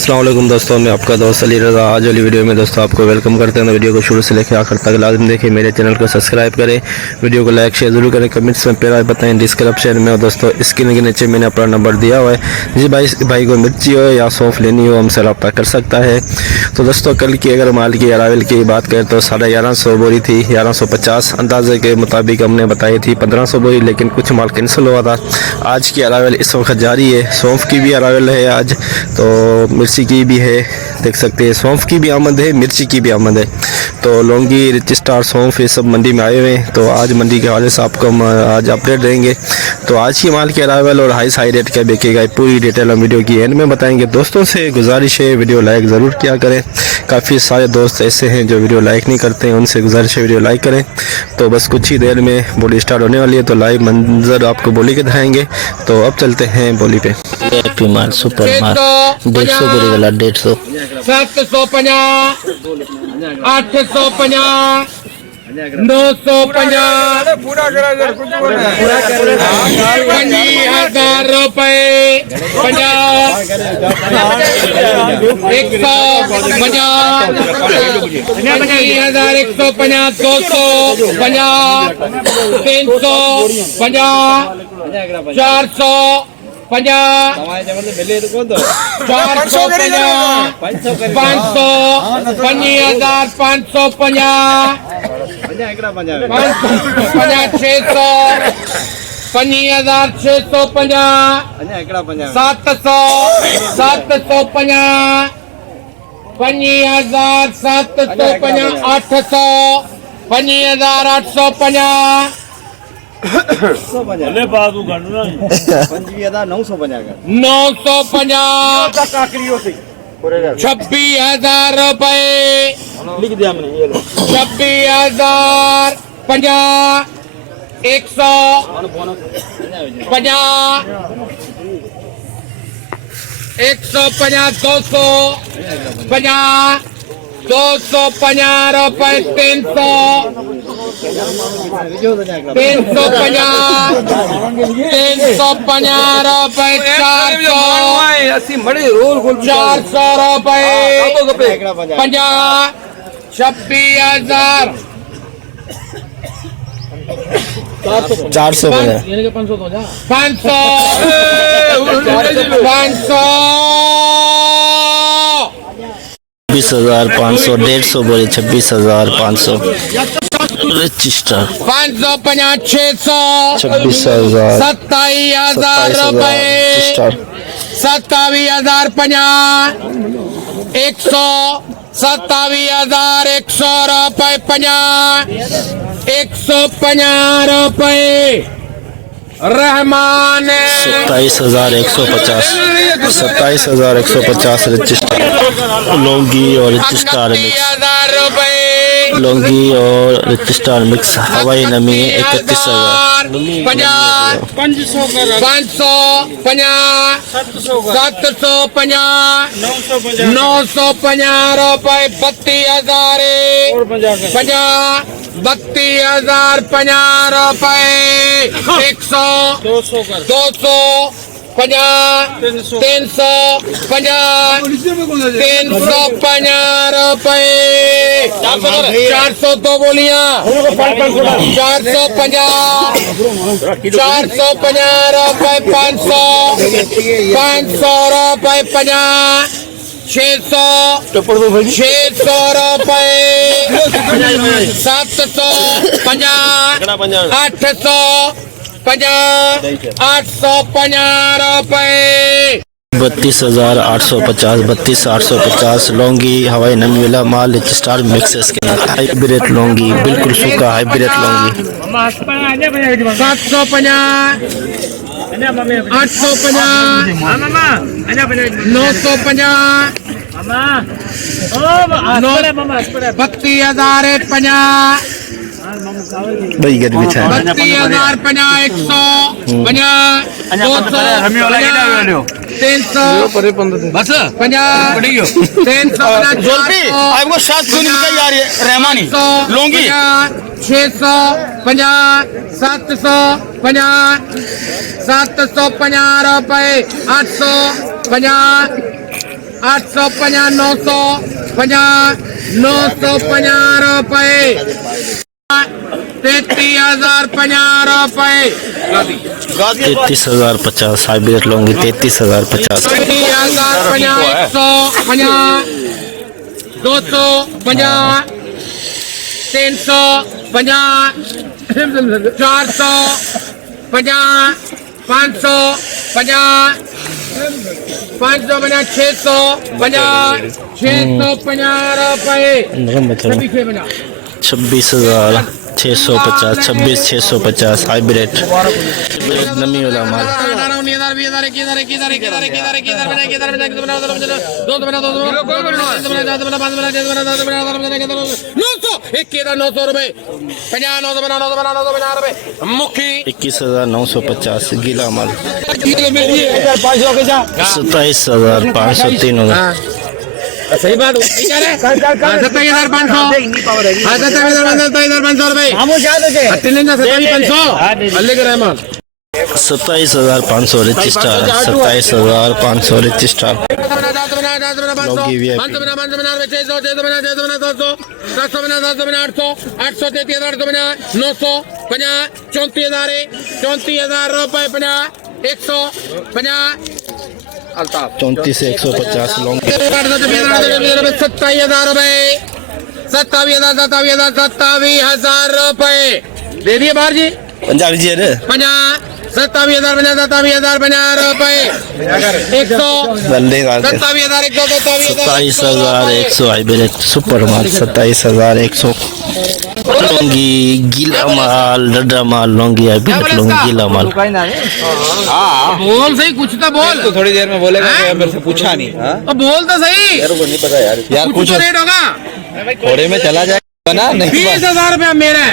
अस्सलाम वालेकुम दोस्तों, मैं आपका दोस्त अली रज़ा। आज वाली वीडियो में दोस्तों आपको वेलकम करते हैं। वीडियो को शुरू से लेकर आखिर तक लाजम देखें, मेरे चैनल को सब्सक्राइब करें, वीडियो को लाइक शेयर जरूर करें, कमेंट्स में प्यार बताएं, डिस्क्रिप्शन में और दोस्तों स्क्रीन के नीचे मैंने अपना नंबर दिया हुआ है। जिस भाई को मिर्ची हो या सौंफ लेनी हो हमसे रब्ता कर सकता है। तो दोस्तों कल की अगर माल की अरावल की बात करें तो 1150 बोरी थी, 1150 अंदाजे के मुताबिक हमने बताई थी 1500 बोरी, लेकिन कुछ माल कैंसिल हुआ था। आज की अरावल इस वक्त जारी है। सौंफ की भी अरावल है आज, तो मिर्ची की भी है, देख सकते हैं। सौंफ की भी आमद है, मिर्ची की भी आमद है। तो लौंगी, रिच स्टार, सौंफ ये सब मंडी में आए हुए हैं। तो आज मंडी के हवाले से आपको हम आज अपडेट देंगे। तो आज की माल के अरावल और हाई रेट क्या बिकेगा पूरी डिटेल हम वीडियो की एंड में बताएंगे। दोस्तों से गुजारिश है वीडियो लाइक ज़रूर किया करें। काफ़ी सारे दोस्त ऐसे हैं जो वीडियो लाइक नहीं करते हैं, उनसे गुजारिश है वीडियो लाइक करें। तो बस कुछ ही देर में बोली स्टार्ट होने वाली है, तो लाइव मंजर आपको बोली के दिखाएंगे। तो अब चलते हैं बोली पे। माल सुपर माल 150 बोरी वाला 150, 750, 850, 950, 50,000 रुपए, 50, 150, 50,150, 200, 50, 300, 50, 400, 50, 450, 500, 50,550, 600, 50,650, 700, 750, 50,750, 800, 50,850, 26,000 रुपए, 26,050, 150, 250, 250 रुपए, 300, 350, 350 रुपए, 400 रुपए, 50, 26,000, 400 500, 500, 26,500, 150 बोरी 26,500, रजिस्टर 550, 600, 26,000, 27,000 रुपए, रजिस्टर 27,050, 100, 27,000, 100 रुपए, 50, 150 रुपए, रहमान 27,150, 27,150 रजिस्टर लौंगी और रजिस्टर मिक्स, 30,000 रुपए, लौंगी और रजिस्टर मिक्स हवाई नमी 31,000, 50, 550, 750, 950 रुपए, 32,000, 50, 32,000, 50 रुपए, 100, 200, 50, 350, 350 रुपए, 400 तो बोलिया, 450, 450 रुपए, 500, 500 रुपए, 50, 600, 600 रुपए, 750, 800, 850 रुपए, 32,850, 32,850 लौंगी हवाई नमी वाला माल रजिस्टर मिक्स के हाइब्रिड लौंगी, बिल्कुल सूखा हाइब्रिड लौंगी 750, 850, 950, 32,050, भाई गर्मी था 32,050, 100, 300, 600, 750 रुपए, 850, 850 950 950 रुपए 33,050 रुपए 33,050 हाइब्रिड लौंगी 33,050 150 250 350 450 550 550 650 650 रुपए 26,650 26,650 हाइब्रिड नमी वाला माल 900 रुपए 21,950 गीला माल 27,503 होगा सही बात 27,500 27,500 रुपए 27,500 rich star 27,500 rich star Laungi VIP 34,000 रुपए 34 से 150 लौंगी 27,000 रुपए 27,000 रुपए दे दिए बाहर जी पंजाबी जी रे 27,050 रुपए 100 27,100 हाइब्रिड सुपर माल 27,100 लौंगी गीला माल डडा माल लौंगी हाइब्रिड लौंगी गीला माल बोल सही कुछ तो बोल तो थोड़ी देर में बोलेगा कि मेरे से पूछा नहीं। हाँ तो बोल तो सही यार को नहीं पता यार कुछ कुछ तो रेट होगा थोड़े में चला जाएगा ना नहीं 20,000 रुपया मेरा है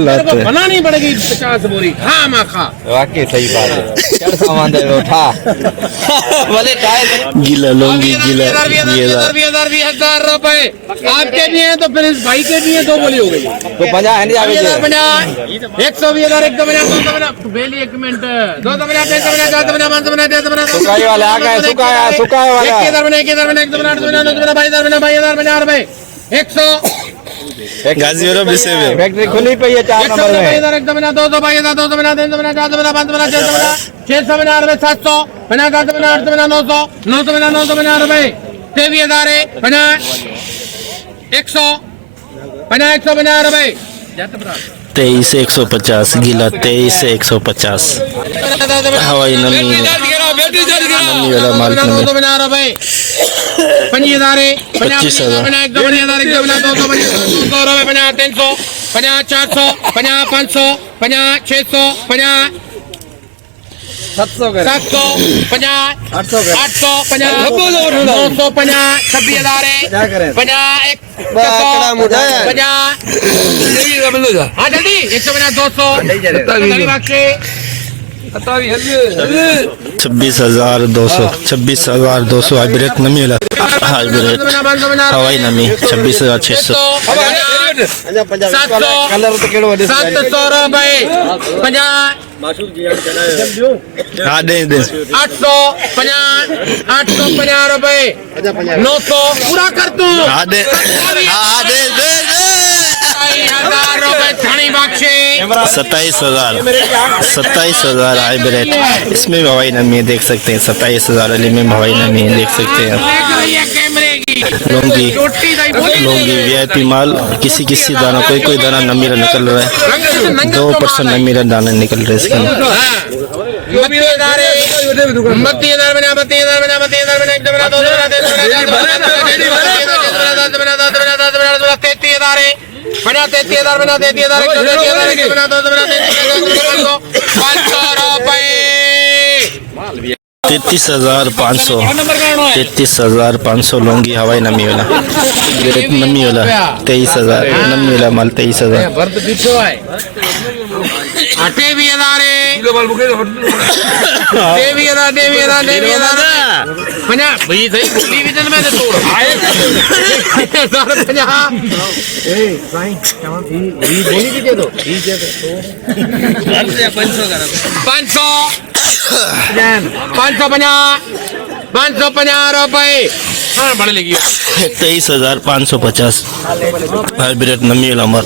मेरे को बनानी पड़ेगी 50 बोरी हाँ माँ खा वाकई सही बात है क्या सामान दे उठा बोले गीला लौंगी गीला 20,000 रुपए आपके भी हैं तो फिर इस भाई के भी हैं 2 बोली हो गई तो 50 है नहीं आगे 120,000 1 बेली 1 मिनट 2 सुकाई वाले आ गए सुकाई वाला 100 गाजी वाला विषय में फैक्ट्री खुली पई है 4 नंबर में 200 रुपए 150 रुपए 23,150 गीला 23,150 हवाई नमी वाला माल 50 रुपए 25,000 25,000 300 400 500 600 700 800 950 26,000 हाँ जल्दी 150 200 26,200 हाइब्रिड नमी वाला हाइब्रिड हवाई नमी 26,600 700 रुपए 50 हाँ दे 850 रुपए 900 पूरा कर तू हाँ दे 2,000 रुपए छानी बख्शे 27,000 हाइब्रिड इसमें भी हवाई नमी है देख सकते हैं 27,000 वाले में हवाई नमी है देख सकते हैं कैमरे की लौंगी VIP माल किसी दाना कोई दाना नमीरा निकल रहा है 2% नमीरा दाना निकल रहा है इसके अंदर 33,500 लौंगी हवाई नमी वाला 23,000 नमी वाला माल 23,000 550 550 रुपए। हाँ बड़े लगी 23,550 हाइब्रिड नमी अमर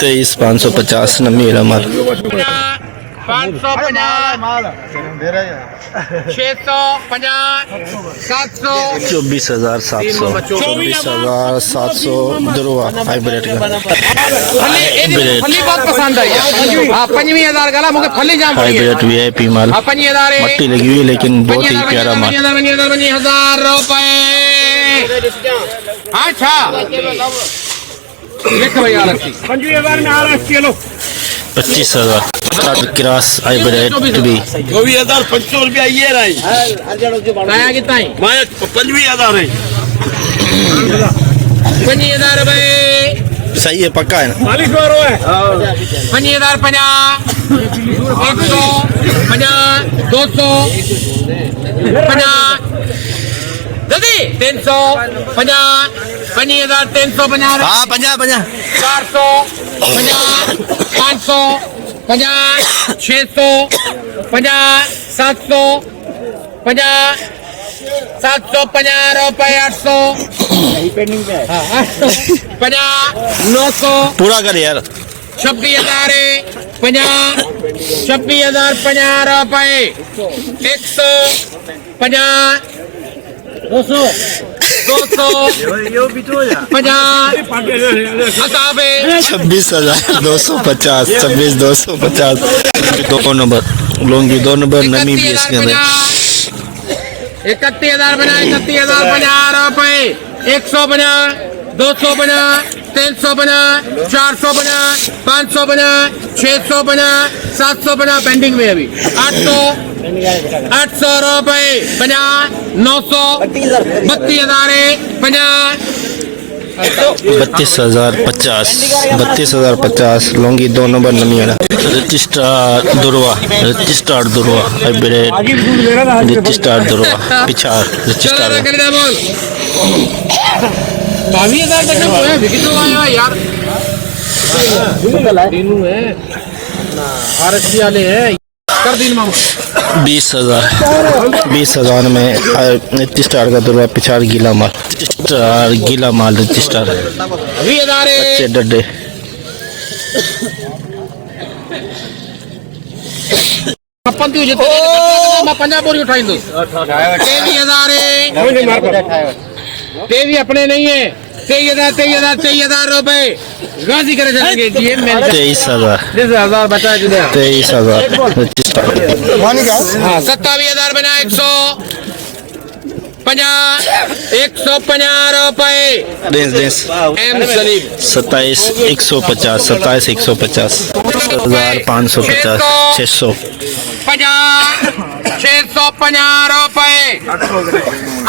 23,550 नमी अमर 550 650 700 24,700 दुरवा हाइब्रिड का फली बहुत पसंद आई हाँ 25,000 गला मुझे फली जाम हाइब्रिड VIP माल 25,000 मट्टी लगी हुई है लेकिन बहुत ही प्यारा माल 25,000 रुपए। अच्छा देखो भैया 25,000 में 8 किलो 25,000 क्रास हाइब्रिड भी 24,500 रुपया ये रही नया कितना है 25,000 है 25,000 रुपए। सही है पक्का है ना 25,000 100 200 जल्दी 350 25,350 हाँ 50 400 500 600 700 750 रुपए 800 900 पूरा कर यार 26,000 26,050 रुपए 150 200 26,250 26,250 दो नंबर लूंगी 2 नंबर नमी भी इसके अंदर 31,000 बना 31,050 रुपए 150 250 300 बना 400 बना 500 बना 600 बना 700 बना पेंडिंग में अभी 800 रुपए 50 900 32,050 32,050 लूंगी 2 नंबर नमी वाला रजिस्ट्रार दुरवा हाइब्रिड रजिस्ट्रार दुरवा पिछाड़ रजिस्ट्रार 22,000 तक है बिकी तो आया यार दिनू है आरएससी वाले है कर दिन मामा 20,000 में रजिस्ट्रार का दुरवा पिछाड़ गीला माल रजिस्ट्रार 20,000 अच्छे डड्डे 50 बोरी उठाई दो 23,000 अपने नहीं है 23,000 रुपए गाजी करे चलेंगे 23,000 बचा 23,000 रजिस्ट्रार 27,000 बना 150 रुपए एम सलीम 27,150 27,150 550 600 650 रुपए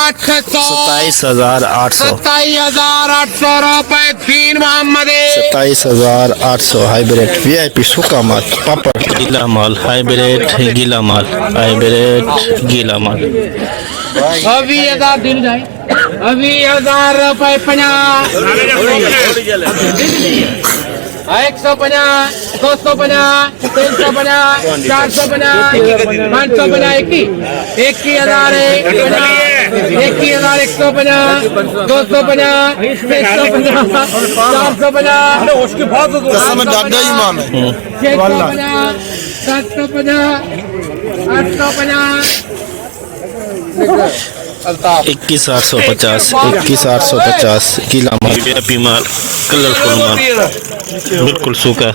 800 27,800 27,800 रुपए 3 मोहम्मद 27,800 हाइब्रिड VIP सूखा माल पापड़ गीला माल हाइब्रिड गीला माल अभी 1,000 दिन जाए अभी 1,000 रुपए 50 150 250 350 450 550 21,000 21,000 150 250 350 450 उसके बाद 650 750 850 21,850 गीला माल VIP माल कलरफुल माल बिल्कुल सूखा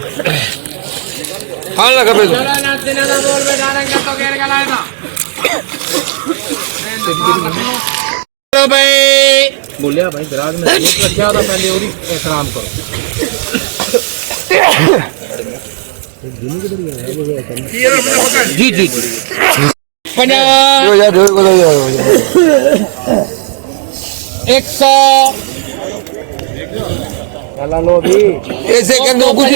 बोलिया भाई ग्राहक ने रखा था पहले और एहतराम करो जी जी जी 50 100 ऐसे करने को कुछ भी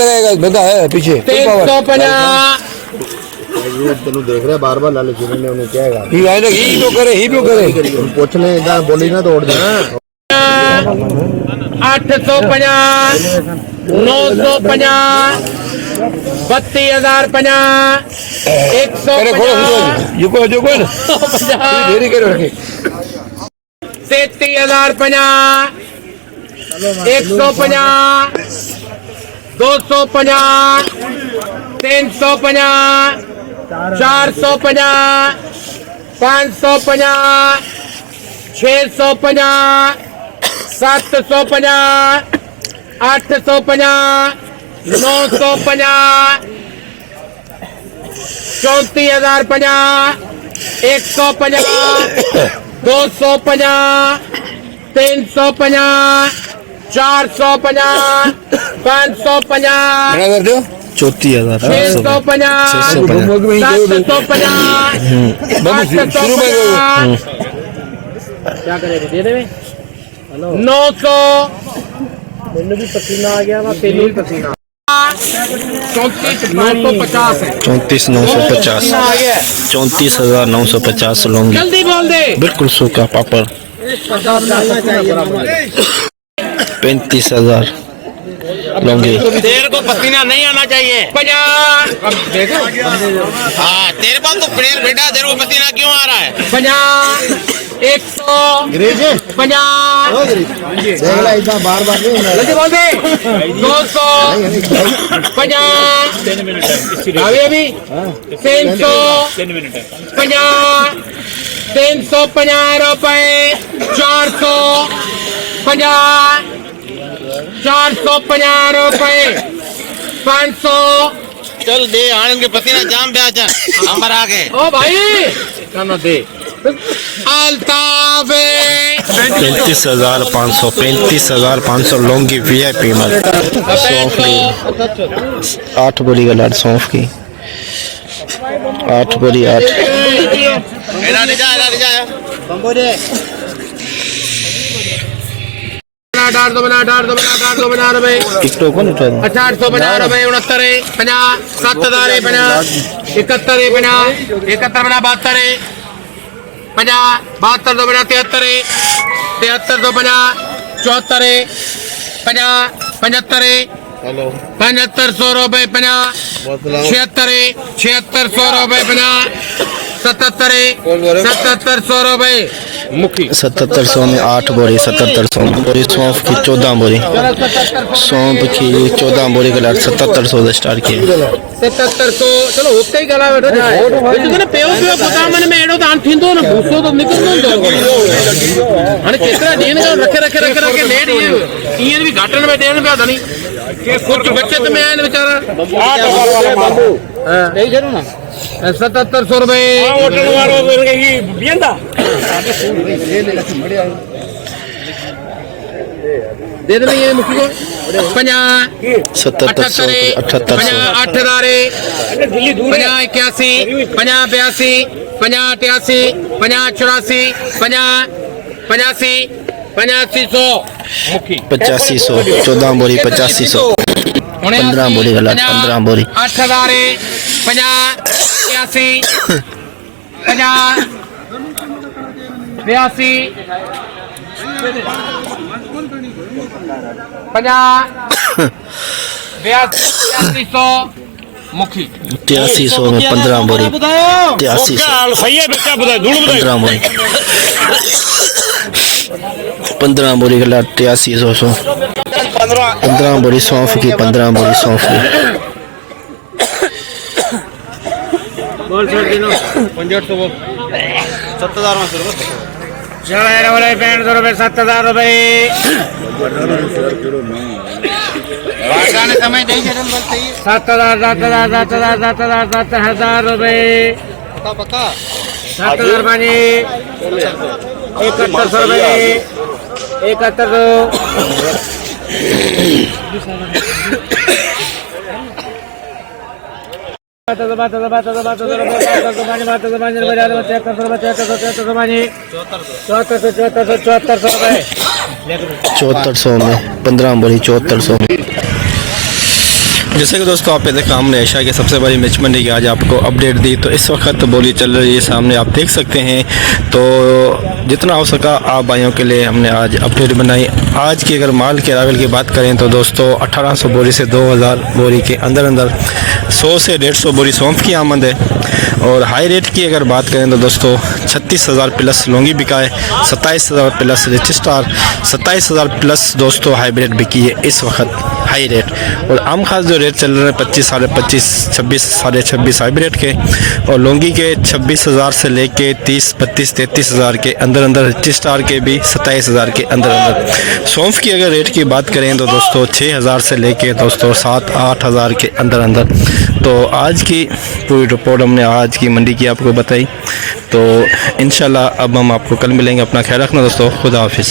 लगाएगा बता है पीछे 350 तेनू देख रहे बार बार लाले जी ने उन्हें क्या है ही आए ना ही तो करे पूछ ले इधर बोली ना तोड़ दे 850 950 32,050 150 जो को 33,050 150 250 350 450 550 650 750 850 950 34,050 150 250 350 450 550 कर दो 34,000 क्या करेगा दे दे 900 मैंने भी पसीना आ गया वहाँ तेल भी पसीना 34,950 है 34,950 आ गया 34,950 लौंगी जल्दी बोल दे बिल्कुल सूखा पापड़ 35,000 लौंगी तेरे को पसीना नहीं आना चाहिए 50 हाँ तेरे पास तो प्लेयर बेटा तेरे को पसीना क्यों आ रहा है 50 100 50 देखला इतना बार बार जल्दी बोल दे 200 50 अभी 300 50 350 रुपए 400 50 450 रुपए 500 चल दे आनंद के पसीना जाम पे आजा हमारा आगे ओ भाई कहना दे अल्ताफे 35,500 35,500 लौंगी VIP माल सौंफ की 8 बोरी का लाट सौंफ की 8 बोरी 8 एरा ले जा डाल दो बना रुपए टिकटॉक कौन उठा 850 रुपए 69 50 7,000 50 71 50 71 बना 72 50 72 दो बना 73 73 दो बना 74 50 75 75 रुपए 50 76 76 रुपए 50 77 77 रुपए मुखी 7700 में 8 बोरी 7700 में बोरी सौंफ की 14 बोरी सौंफ की 14 बोरी का लाट 7700 से स्टार्ट किया 7700 चलो होते ही गला बैठो जाए ఎందుకంటే పేవ గోదామని మేడో దాని తిందో నా భూసో తో నికల్దో అని केतरा दिन का रखे लेट ये भी घाटन में देन पे धनी कुछ बच्चे तो मैं आने बेचारा हां नहीं जरूर ना 7700 रुपए होटल वालों की बियंदा दे दे ये मुखी को 50 7700 7800 8,000 50 81 50 82 50 83 50 84 50 85 100 मुखी 8500 14 बोरी 8500 15 बोरी का लाट 15 बोरी 8,000 50 81 50 82 50 82 मुखी 8300 में 15 बोरी 8300 15 बोरी 15 बोरी का लाट 8300 15 बोरी सौंफ की 15 बोरी सौंफ की बोल सर दिनो 500 बोल 70,000 में शुरू चला बोले 65 रुपए 70,000 रुपए वागाने समय नहीं जन्म बोलते ही 7,000 रुपए पता 7,000 बने 7100 रुपए 7400 में 15 बोरी 7400 में जैसे कि दोस्तों आप देखा हमने एशिया की सबसे बड़ी मिर्च मंडी की आज आपको अपडेट दी। तो इस वक्त बोली चल रही है सामने, आप देख सकते हैं। तो जितना हो सका आप भाइयों के लिए हमने आज अपडेट बनाई। आज की अगर माल के अरावल की बात करें तो दोस्तों 1800 बोरी से 2000 बोरी के अंदर 100 से 150 बोरी सौंफ की आमद है। और हाई रेट की अगर बात करें तो दोस्तों 36,000 प्लस लौंगी बिका है, 27,000 प्लस रिच स्टार, 27,000 प्लस दोस्तों हाइब्रिड बिकी है इस वक्त हाई रेट। और आम खास जो रेट चल रहे हैं 25, 25.5, 26, 26.5 हाइब्रिड के, और लौंगी के 26,000 से लेके 30, 32, 33,000 के अंदर रिच स्टार के भी 27,000 के अंदर। सौंफ की अगर रेट की बात करें तो दोस्तों 6,000 से लेके दोस्तों 7-8,000 के अंदर। तो आज की पूरी रिपोर्ट हमने आज की मंडी की आपको बताई। तो इंशाल्लाह अब हम आपको कल मिलेंगे। अपना ख्याल रखना दोस्तों, खुदा हाफिज़।